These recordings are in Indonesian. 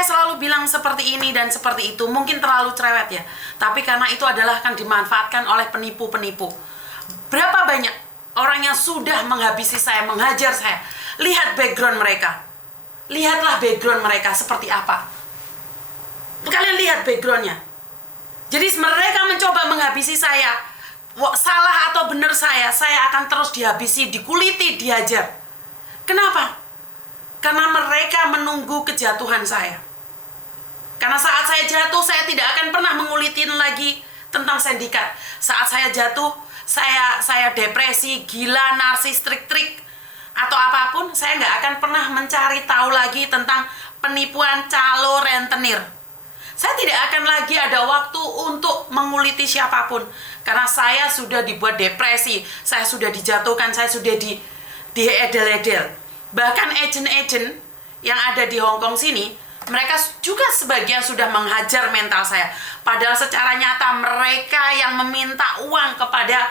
saya selalu bilang seperti ini dan seperti itu, mungkin terlalu cerewet ya. Tapi karena itu adalah akan dimanfaatkan oleh penipu-penipu. Berapa banyak orang yang sudah menghabisi saya, menghajar saya. Lihat background mereka. Lihatlah background mereka seperti apa. Kalian lihat backgroundnya. Jadi mereka mencoba menghabisi saya. Salah atau benar saya akan terus dihabisi, dikuliti, dihajar. Kenapa? Karena mereka menunggu kejatuhan saya. Karena saat saya jatuh, saya tidak akan pernah mengulitin lagi tentang sindikat. Saat saya jatuh, saya depresi, gila, narsis, trik-trik, atau apapun, saya nggak akan pernah mencari tahu lagi tentang penipuan calo rentenir. Saya tidak akan lagi ada waktu untuk menguliti siapapun. Karena saya sudah dibuat depresi, saya sudah dijatuhkan, saya sudah diedel-edel. Bahkan agent-agent yang ada di Hong Kong sini, mereka juga sebagian sudah menghajar mental saya. Padahal secara nyata mereka yang meminta uang kepada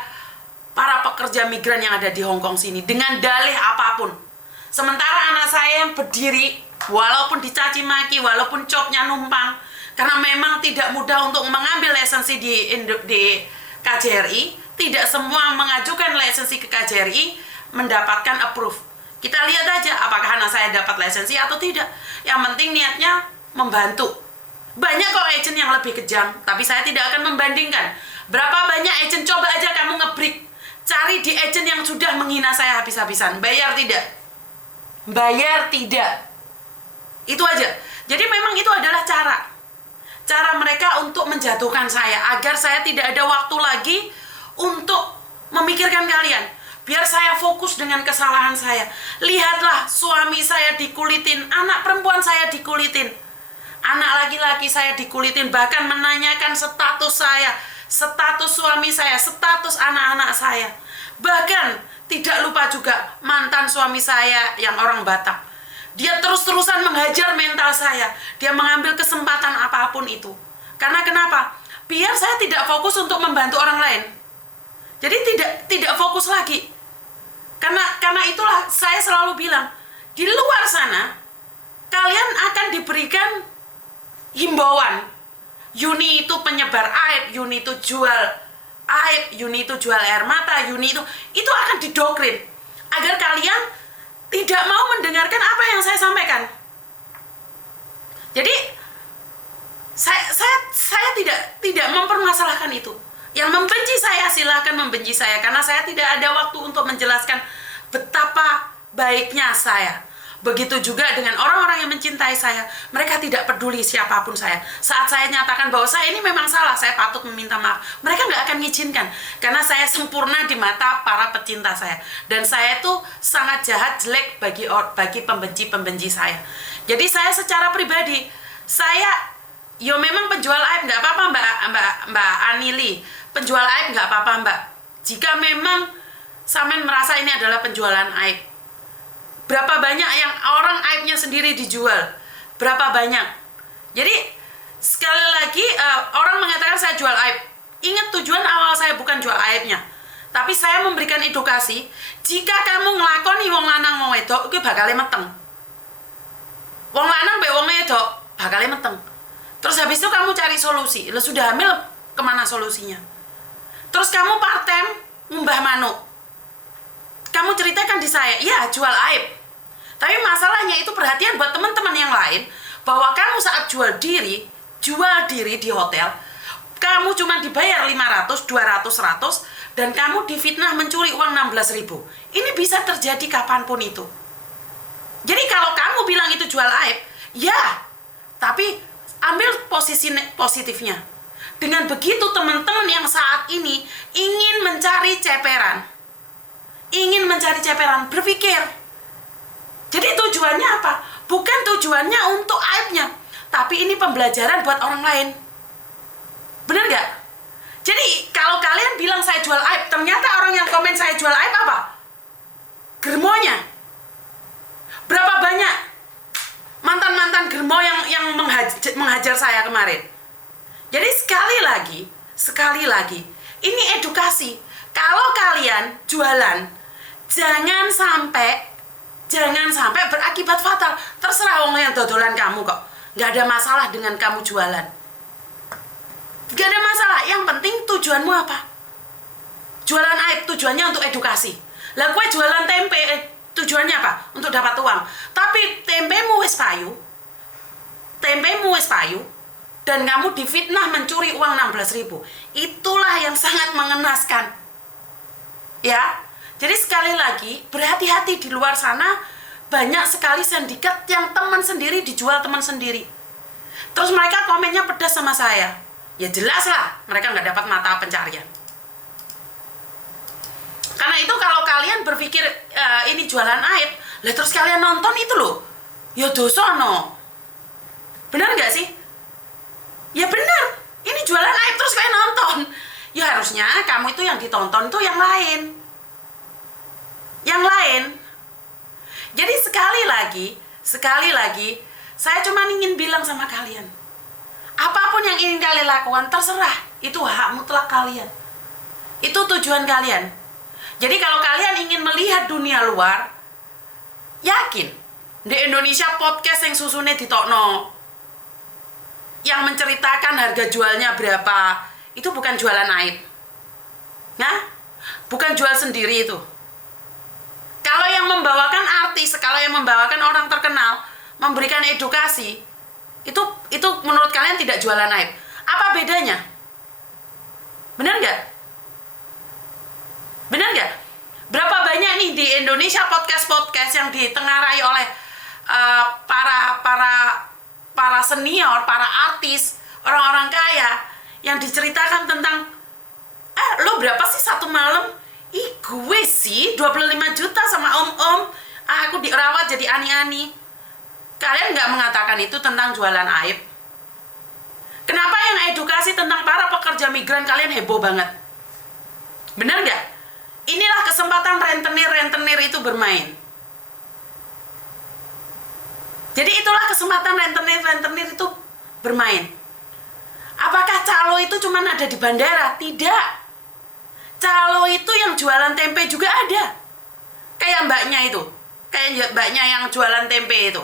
para pekerja migran yang ada di Hong Kong sini dengan dalih apapun. Sementara anak saya yang berdiri, walaupun dicaci maki, walaupun copnya numpang, karena memang tidak mudah untuk mengambil lisensi di KJRI, tidak semua mengajukan lisensi ke KJRI mendapatkan approve. Kita lihat aja apakah anak saya dapat lisensi atau tidak. Yang penting niatnya membantu. Banyak kok agent yang lebih kejam, tapi saya tidak akan membandingkan. Berapa banyak agent, coba aja kamu ngebreak. Cari di agent yang sudah menghina saya habis-habisan. Bayar tidak? Bayar tidak. Itu aja. Jadi memang itu adalah cara mereka untuk menjatuhkan saya, agar saya tidak ada waktu lagi untuk memikirkan kalian. Biar saya fokus dengan kesalahan saya. Lihatlah, suami saya dikulitin, anak perempuan saya dikulitin, anak laki-laki saya dikulitin, bahkan menanyakan status saya, status suami saya, status anak-anak saya. Bahkan tidak lupa juga mantan suami saya yang orang Batak. Dia terus-terusan menghajar mental saya. Dia mengambil kesempatan apapun itu. Karena kenapa? Biar saya tidak fokus untuk membantu orang lain. Jadi tidak fokus lagi. Karena itulah saya selalu bilang, di luar sana kalian akan diberikan himbauan. Yuni itu penyebar aib, Yuni itu jual aib, Yuni itu jual air mata, Yuni itu akan didoktrin agar kalian tidak mau mendengarkan apa yang saya sampaikan. Jadi saya tidak mempermasalahkan itu. Yang membenci saya silahkan membenci saya, karena saya tidak ada waktu untuk menjelaskan betapa baiknya saya. Begitu juga dengan orang-orang yang mencintai saya, mereka tidak peduli siapapun saya. Saat saya nyatakan bahwa saya ini memang salah, saya patut meminta maaf, mereka nggak akan mengizinkan, karena saya sempurna di mata para pecinta saya. Dan saya itu sangat jahat, jelek bagi pembenci-pembenci saya. Jadi saya secara pribadi, saya memang penjual aib nggak apa-apa Mbak Anili, penjual aib nggak apa-apa Mbak. Jika memang Samen merasa ini adalah penjualan aib, berapa banyak yang orang aibnya sendiri dijual? Berapa banyak? Jadi sekali lagi orang mengatakan saya jual aib. Ingat, tujuan awal saya bukan jual aibnya, tapi saya memberikan edukasi. Jika kamu ngelakoni wong lanang wong wedok, itu bakal meteng. Wong lanang mbek wong wedok bakal meteng. Terus habis itu kamu cari solusi. Lo sudah hamil, kemana solusinya? Terus kamu part-time ngumbah manuk. Kamu ceritakan di saya, ya jual aib. Tapi masalahnya itu perhatian buat teman-teman yang lain, bahwa kamu saat jual diri di hotel, kamu cuma dibayar 500, 200, 100, dan kamu difitnah mencuri uang 16.000. Ini bisa terjadi kapanpun itu. Jadi kalau kamu bilang itu jual aib, ya, tapi ambil posisi positifnya. Dengan begitu teman-teman yang saat ini ingin mencari ceperan, berpikir. Jadi tujuannya apa? Bukan tujuannya untuk aibnya, tapi ini pembelajaran buat orang lain. Bener gak? Jadi kalau kalian bilang saya jual aib, ternyata orang yang komen saya jual aib apa? Germonya. Berapa banyak mantan-mantan germo yang menghajar saya kemarin? Jadi sekali lagi, ini edukasi. Kalau kalian jualan, jangan sampai berakibat fatal. Terserah wong yang dodolan kamu kok. Nggak ada masalah dengan kamu jualan. Nggak ada masalah. Yang penting tujuanmu apa? Jualan aib tujuannya untuk edukasi. Lah gue jualan tempe tujuannya apa? Untuk dapat uang. Tapi tempemu wis payu dan kamu difitnah mencuri uang 16.000. Itulah yang sangat mengenaskan. Ya. Jadi sekali lagi, berhati-hati di luar sana, banyak sekali sindikat yang teman sendiri dijual teman sendiri. Terus mereka komennya pedas sama saya. Ya jelas lah, mereka nggak dapat mata pencarian. Karena itu kalau kalian berpikir ini jualan aib, lah terus kalian nonton itu loh, ya dosa no. Benar nggak sih? Ya benar, ini jualan aib terus kalian nonton. Ya harusnya kamu itu yang ditonton tuh yang lain. Yang lain. Jadi sekali lagi, saya cuma ingin bilang sama kalian, apapun yang ingin kalian lakukan, terserah. Itu hak mutlak kalian. Itu tujuan kalian. Jadi kalau kalian ingin melihat dunia luar, yakin, di Indonesia podcast yang susunnya ditokno, yang menceritakan harga jualnya berapa, itu bukan jualan aib. Nah, bukan jual sendiri itu. Kalau yang membawakan artis, kalau yang membawakan orang terkenal, memberikan edukasi, itu menurut kalian tidak jualan aib. Apa bedanya? Benar nggak? Benar nggak? Berapa banyak nih di Indonesia podcast yang ditengarai oleh para senior, para artis, orang-orang kaya, yang diceritakan tentang, lo berapa sih satu malam? Ih, gue sih 25 juta sama om-om. Aku dirawat jadi ani-ani. Kalian nggak mengatakan itu tentang jualan aib? Kenapa yang edukasi tentang para pekerja migran kalian heboh banget? Benar nggak? Inilah kesempatan rentenir itu bermain. Jadi itulah kesempatan rentenir itu bermain. Apakah calo itu cuma ada di bandara? Tidak. Calo itu yang jualan tempe juga ada. Kayak mbaknya itu. Kayak mbaknya yang jualan tempe itu.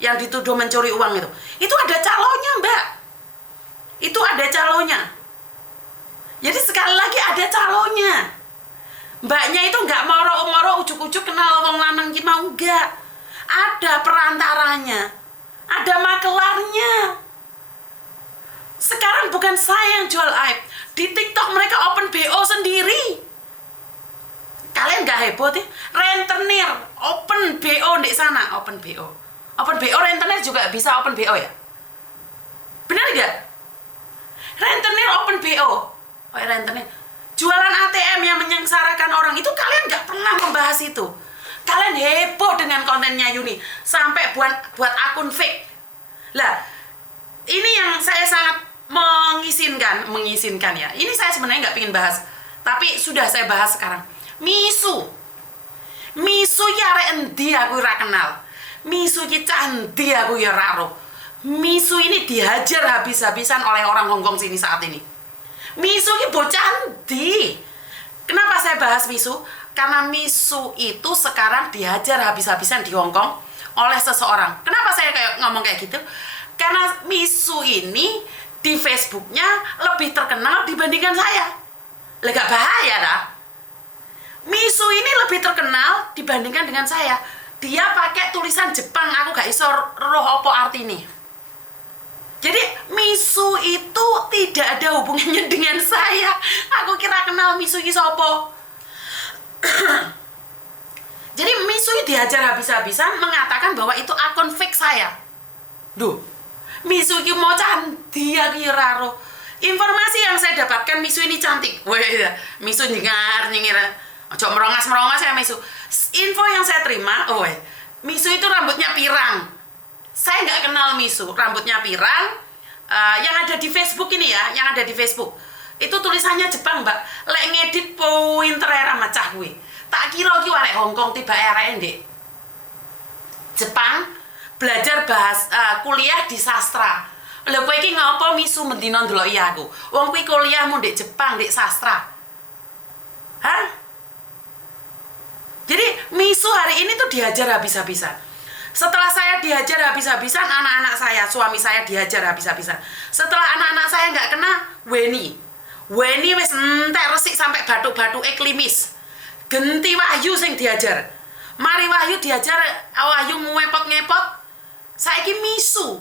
Yang dituduh mencuri uang itu. Itu ada calonya, Mbak. Itu ada calonya. Jadi sekali lagi ada calonya. Mbaknya itu nggak moro-moro ujuk-ujuk kenal wong lanang ki mau enggak. Ada perantaranya. Ada makelarnya. Sekarang bukan saya yang jual aib. Di TikTok mereka open BO sendiri. Kalian nggak heboh sih? Rentenir open BO di sana, open BO. Open BO rentenir juga bisa open BO ya? Benar nggak? Rentenir open BO. Oh, rentenir jualan ATM yang menyengsarakan orang itu kalian nggak pernah membahas itu. Kalian heboh dengan kontennya Yuni sampai buat akun fake. Lah, ini yang saya sangat mengizinkan ya. Ini saya sebenarnya nggak pengen bahas, tapi sudah saya bahas sekarang. Misu ya endi aku ora kenal. Misu ki candi aku ya raro. Misu ini dihajar habis-habisan oleh orang Hongkong sini saat ini. Misu ki bocah endi. Kenapa saya bahas Misu? Karena Misu itu sekarang dihajar habis-habisan di Hongkong oleh seseorang. Kenapa saya ngomong kayak gitu? Karena Misu ini di Facebooknya lebih terkenal dibandingkan saya. Lah gak bahaya dah. Misu ini lebih terkenal dibandingkan dengan saya. Dia pakai tulisan Jepang, aku gak iso roh apa artine. Jadi Misu itu tidak ada hubungannya dengan saya. Aku kira kenal Misu iki sapa. Jadi Misu dihajar habis-habisan mengatakan bahwa itu akun fake saya. Duh, Misu ki mau candi aku raro. Informasi yang saya dapatkan Misu ini cantik. Weh, Misu nyengir. Ojo merongas-merongas ya Misu. Info yang saya terima, Misu itu rambutnya pirang. Saya nggak kenal Misu, rambutnya pirang. Yang ada di Facebook ini ya, yang ada di Facebook. Itu tulisannya Jepang, Mbak. Lek ngedit pointer era macah kuwi. Tak kira ki arek Hongkong tiba arek ndek Jepang belajar kuliah di sastra. Lha kowe iki ngopo Misu mendino ndeloki aku? Wong kuwi kuliahmu ndek Jepang, ndek sastra. Hah? Jadi Misu hari ini tuh dihajar habis-habisan. Setelah saya dihajar habis-habisan, anak-anak saya, suami saya dihajar habis-habisan. Setelah anak-anak saya nggak kena, Weni wis entek resik sampai batuk-batuk klimis. Genti Wahyu sing dihajar. Mari Wahyu dihajar, Wahyu ngepot-ngepot. Saiki misu.